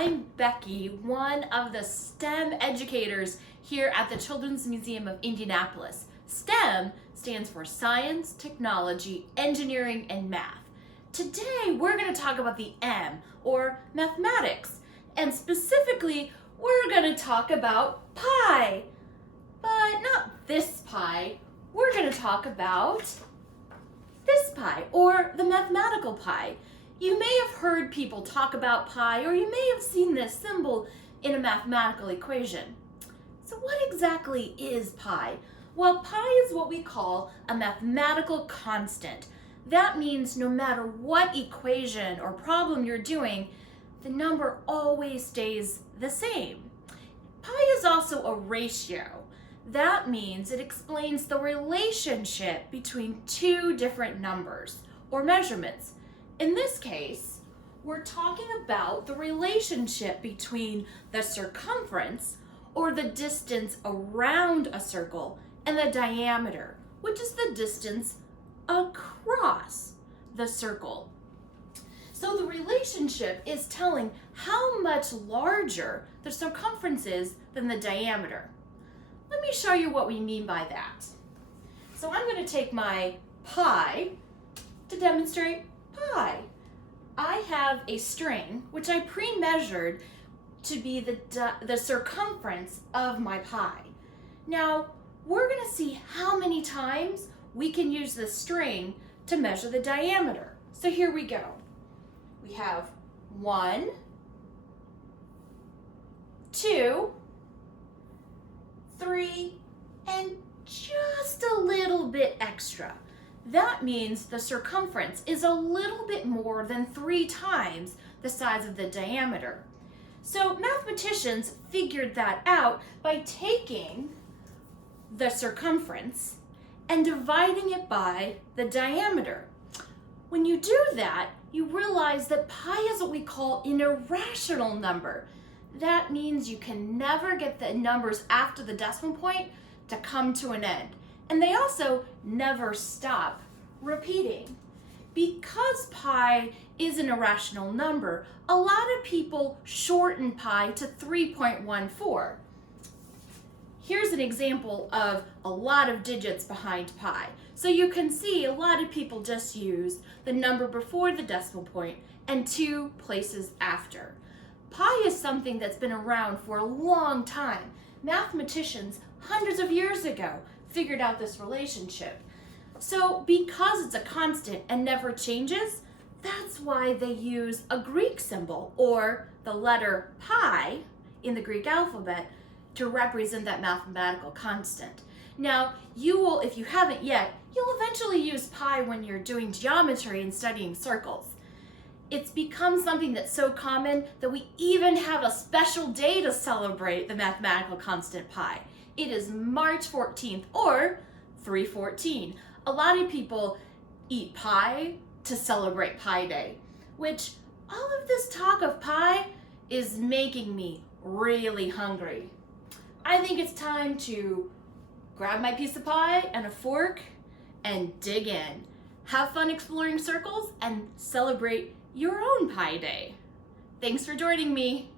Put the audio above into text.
I'm Becky, one of the STEM educators here at the Children's Museum of Indianapolis. STEM stands for Science, Technology, Engineering, and Math. Today, we're going to talk about the M, or mathematics, and specifically, we're going to talk about pi. But not this pi, we're going to talk about this pi, or the mathematical pi. You may have heard people talk about pi, or you may have seen this symbol in a mathematical equation. So what exactly is pi? Well, pi is what we call a mathematical constant. That means no matter what equation or problem you're doing, the number always stays the same. Pi is also a ratio. That means it explains the relationship between two different numbers or measurements. In this case, we're talking about the relationship between the circumference, or the distance around a circle, and the diameter, which is the distance across the circle. So the relationship is telling how much larger the circumference is than the diameter. Let me show you what we mean by that. So I'm going to take my pi to demonstrate pi. I have a string which I pre-measured to be the circumference of my pi. Now we're going to see how many times we can use the string to measure the diameter. So here we go. We have 1, 2, 3, and just a little bit extra. That means the circumference is a little bit more than 3 times the size of the diameter. So mathematicians figured that out by taking the circumference and dividing it by the diameter. When you do that, you realize that pi is what we call an irrational number. That means you can never get the numbers after the decimal point to come to an end. And they also never stop repeating. Because pi is an irrational number, a lot of people shorten pi to 3.14. Here's an example of a lot of digits behind pi. So you can see a lot of people just use the number before the decimal point and 2 places after. Pi is something that's been around for a long time. Mathematicians hundreds of years ago figured out this relationship. So because it's a constant and never changes, that's why they use a Greek symbol, or the letter pi in the Greek alphabet, to represent that mathematical constant. Now, you will, if you haven't yet, you'll eventually use pi when you're doing geometry and studying circles. It's become something that's so common that we even have a special day to celebrate the mathematical constant pi. It is March 14th, or 314. A lot of people eat pie to celebrate Pi Day, which all of this talk of pi is making me really hungry. I think it's time to grab my piece of pie and a fork and dig in. Have fun exploring circles and celebrate your own Pi Day. Thanks for joining me.